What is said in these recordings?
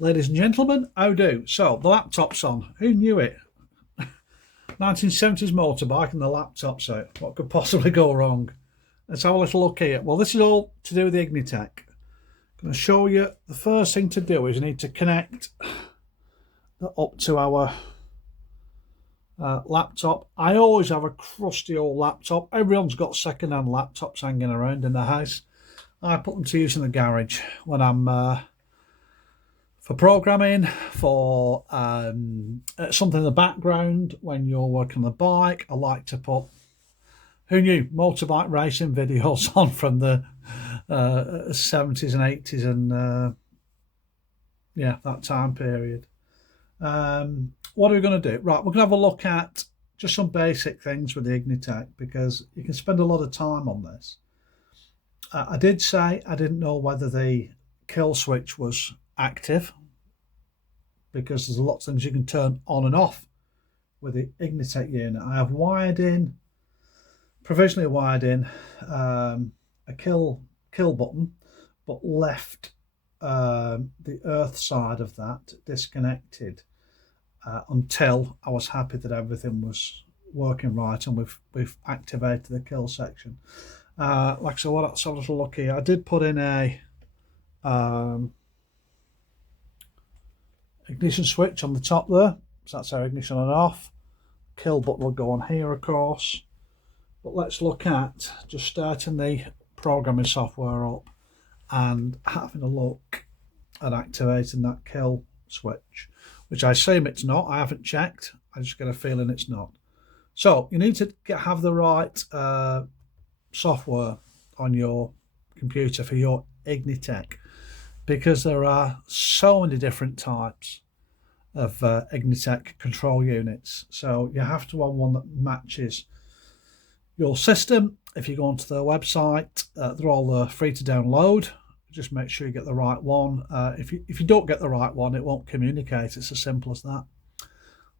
Ladies and gentlemen, how do? So, the laptop's on. Who knew it? 1970s motorbike and the laptop's out. What could possibly go wrong? Let's have a little look here. Well, this is all to do with the Ignitech. I'm going to show you the first thing to do is you need to connect up to our laptop. I always have a crusty old laptop. Everyone's got second-hand laptops hanging around in the house. I put them to use in the garage when I'm for programming, for something in the background when you're working on the bike. I like to put, who knew, motorbike racing videos on from the 70s and 80s and yeah, that time period. What are we going to do? Right, we're going to have a look at just some basic things with the Ignitech because you can spend a lot of time on this. I did say I didn't know whether the kill switch was active because there's a lot of things you can turn on and off with the Ignitech unit. I have provisionally wired in a kill button, but left the earth side of that disconnected until I was happy that everything was working right and we've activated the kill section. Like so, let's have a little look here. I did put in a ignition switch on the top there, so that's our ignition on and off. Kill button will go on here, of course. But let's look at just starting the programming software up and having a look at activating that kill switch, which I assume it's not. I haven't checked. I just get a feeling it's not. So you need to have the right software on your computer for your Ignitech because there are so many different types of Ignitech control units. So you have to have one that matches your system. If you go onto their website, they're all free to download. Just make sure you get the right one. If you don't get the right one, it won't communicate. It's as simple as that.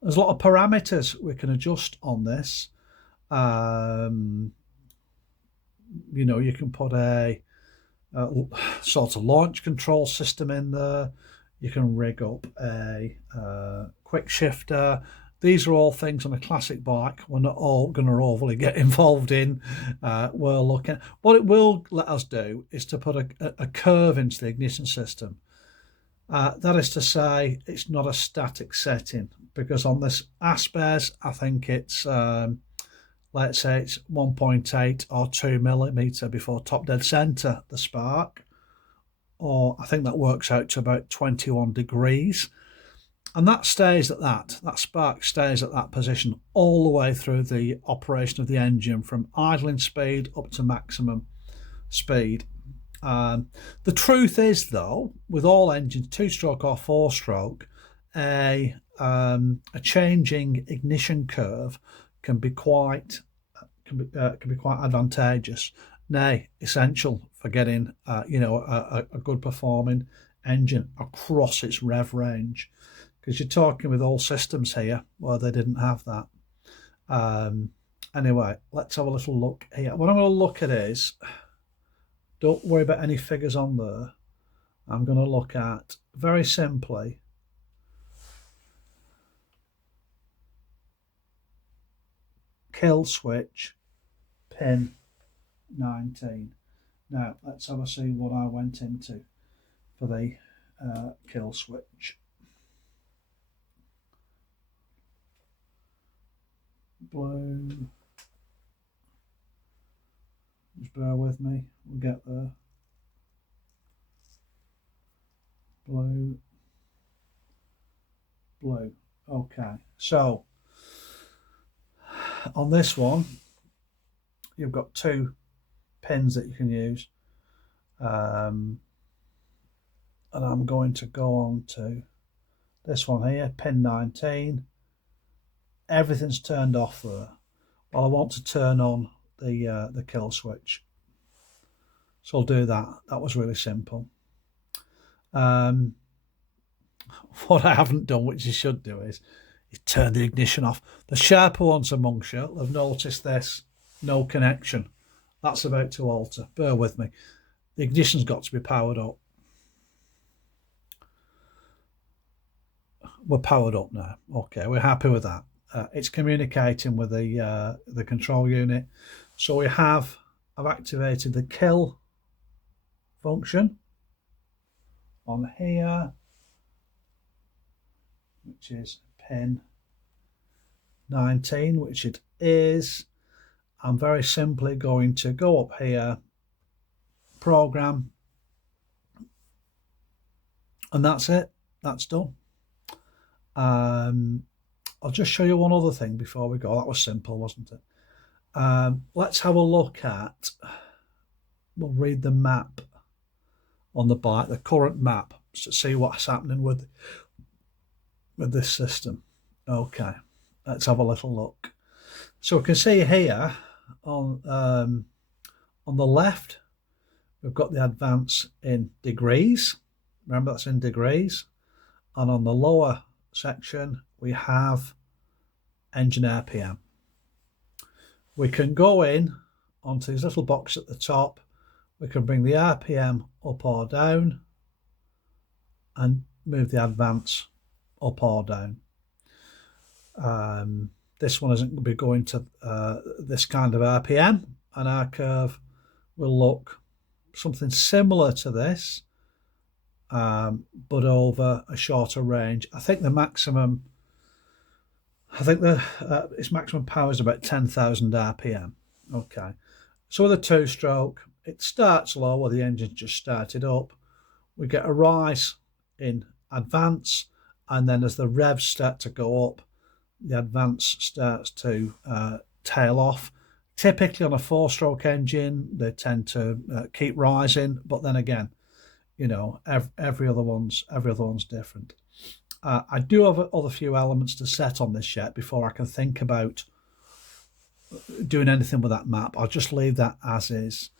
There's a lot of parameters we can adjust on this. You know, you can put a sort of launch control system in there. You can rig up a quick shifter. These are all things on a classic bike we're not all going to overly get involved in. We're looking. What it will let us do is to put a curve into the ignition system. That is to say, it's not a static setting because on this Aspes, I think it's let's say it's 1.8 or 2 millimeter before top dead center the spark, or I think that works out to about 21 degrees. And that stays at that spark stays at that position all the way through the operation of the engine from idling speed up to maximum speed. The truth is, though, with all engines, 2-stroke or 4-stroke, a changing ignition curve can be quite advantageous, nay, essential for getting a good performing engine across its rev range. Because you're talking with all systems here where they didn't have that. Anyway, let's have a little look here. What I'm going to look at is, don't worry about any figures on there. I'm going to look at, very simply, kill switch, pin 19. Now, let's have a see what I went into for the kill switch. Blue, just bear with me, we'll get there. Blue, okay. So on this one you've got 2 pins that you can use, and I'm going to go on to this one here, pin 19. Everything's turned off there. Well, I want to turn on the kill switch, so I'll do that. That was really simple. What I haven't done, which you should do, is turn the ignition off. The sharper ones amongst you have noticed this, no connection. That's about to alter. Bear with me. The ignition's got to be powered up. we're powered up now. Okay, we're happy with that. It's communicating with the control unit. So I've activated the kill function on here, which is pin 19, which it is. I'm very simply going to go up here, program, and that's it. That's done. I'll just show you one other thing before we go. That was simple, wasn't it? Let's have a look at, we'll read the map on the bike, the current map, to see what's happening with this system. Okay, let's have a little look. So we can see here on the left, we've got the advance in degrees. Remember, that's in degrees. And on the lower section, we have engine RPM. We can go in onto this little box at the top. We can bring the RPM up or down and move the advance up or down. This one isn't going to be going to this kind of RPM, and our curve will look something similar to this, but over a shorter range. I think the maximum, its maximum power is about 10,000 RPM. Okay, so with a two-stroke, it starts low where the engine's just started up. We get a rise in advance, and then as the revs start to go up, the advance starts to tail off. Typically on a four-stroke engine, they tend to keep rising, but then again, you know, every other one's different. I do have other few elements to set on this yet before I can think about doing anything with that map. I'll just leave that as is.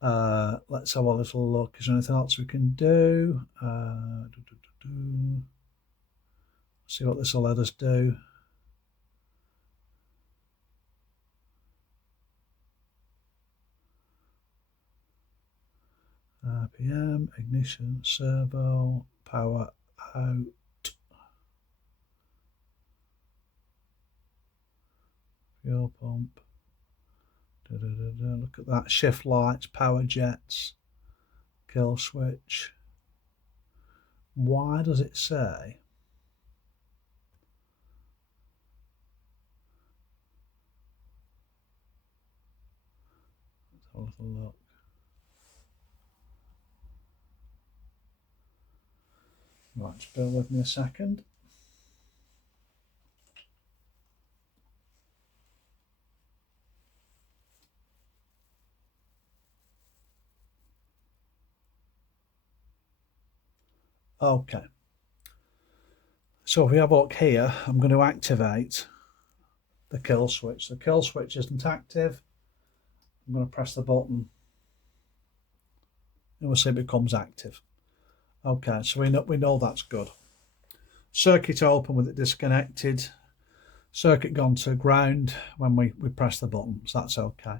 Let's have a little look. Is there anything else we can do? See what this will let us do. RPM, ignition, servo, power out. Fuel pump. Look at that. Shift lights, power jets, kill switch. Why does it say? Let's have a little look. Right, just bear with me a second. Okay, so if we have a look here, I'm going to activate the kill switch. The kill switch isn't active. I'm going to press the button and we'll see it becomes active. Okay, so we know that's good. Circuit open with it disconnected. Circuit gone to ground when we press the button, so that's okay.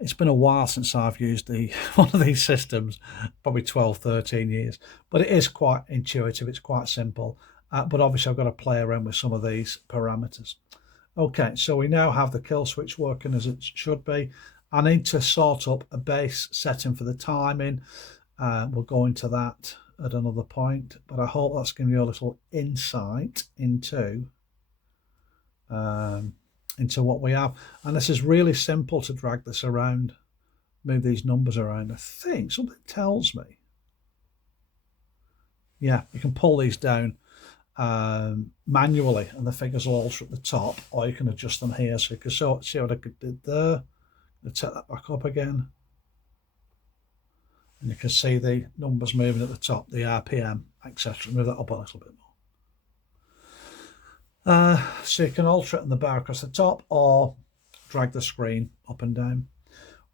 It's been a while since I've used one of these systems, probably 12, 13 years, but it is quite intuitive. It's quite simple, but obviously I've got to play around with some of these parameters. Okay, so we now have the kill switch working as it should be. I need to sort up a base setting for the timing. We'll go into that at another point, but I hope that's giving you a little insight into what we have. And this is really simple to drag this around, move these numbers around. I think something tells me, yeah, you can pull these down manually and the figures will alter at the top, or you can adjust them here. So you can see what I did there. I'll take that back up again, and you can see the numbers moving at the top, the RPM, etc. Move that up a little bit more. So you can alter it in the bar across the top or drag the screen up and down.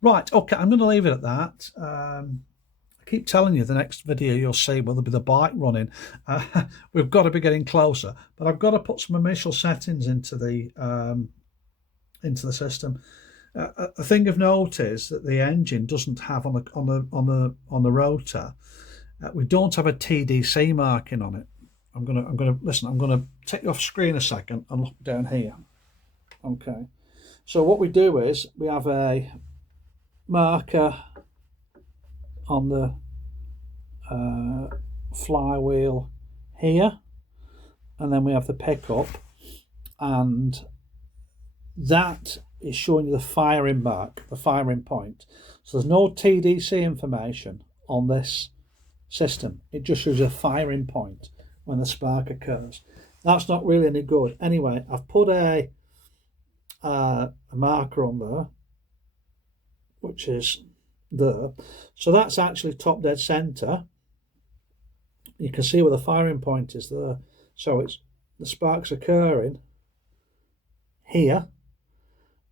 Right, okay, I'm going to leave it at that. I keep telling you the next video you'll see will be the bike running. We've got to be getting closer, but I've got to put some initial settings into the system. A thing of note is that the engine doesn't have on the rotor. We don't have a TDC marking on it. I'm gonna listen. I'm gonna take you off screen a second and look down here. Okay. So what we do is we have a marker on the flywheel here, and then we have the pickup, and that is showing you the firing mark, the firing point. So there's no TDC information on this system. It just shows a firing point when the spark occurs. That's not really any good. Anyway, I've put a marker on there, which is there. So that's actually top dead center. You can see where the firing point is there. So it's the sparks occurring here,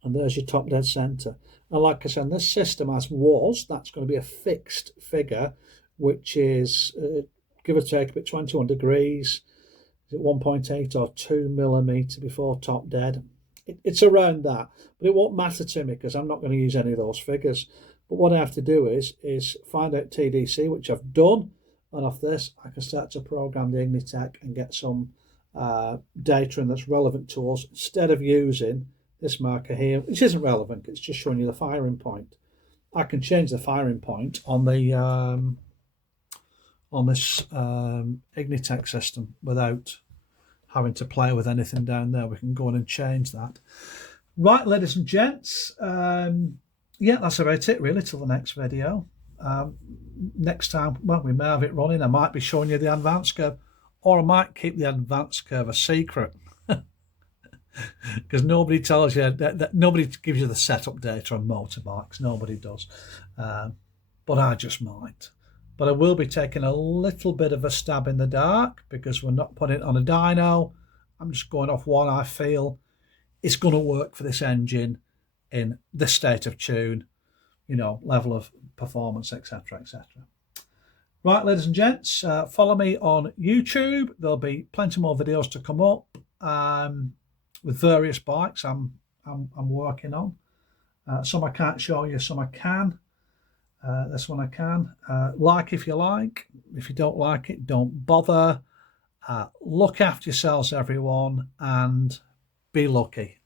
and there's your top dead center. And like I said, this system as was, that's going to be a fixed figure, which is give or take about 21 degrees. Is it 1.8 or 2 millimeter before top dead? It's around that, but it won't matter to me because I'm not going to use any of those figures. But what I have to do is find out TDC, which I've done, and off this I can start to program the Ignitech and get some data in that's relevant to us, instead of using this marker here, which isn't relevant. It's just showing you the firing point. I can change the firing point on the on this Ignitech system without having to play with anything down there. We can go in and change that. Right, ladies and gents, yeah, that's about it really till the next video. Next time, well, we may have it running. I might be showing you the advanced curve, or I might keep the advanced curve a secret because nobody tells you that nobody gives you the setup data on motorbikes. Nobody does, but I just might. But I will be taking a little bit of a stab in the dark because we're not putting it on a dyno. I'm just going off what I feel is going to work for this engine in this state of tune, you know, level of performance, etc., etc. Right, ladies and gents, follow me on YouTube. There'll be plenty more videos to come up with various bikes I'm working on. Some I can't show you, some I can. This one I can. Like if you like. If you don't like it, don't bother. Look after yourselves, everyone, and be lucky.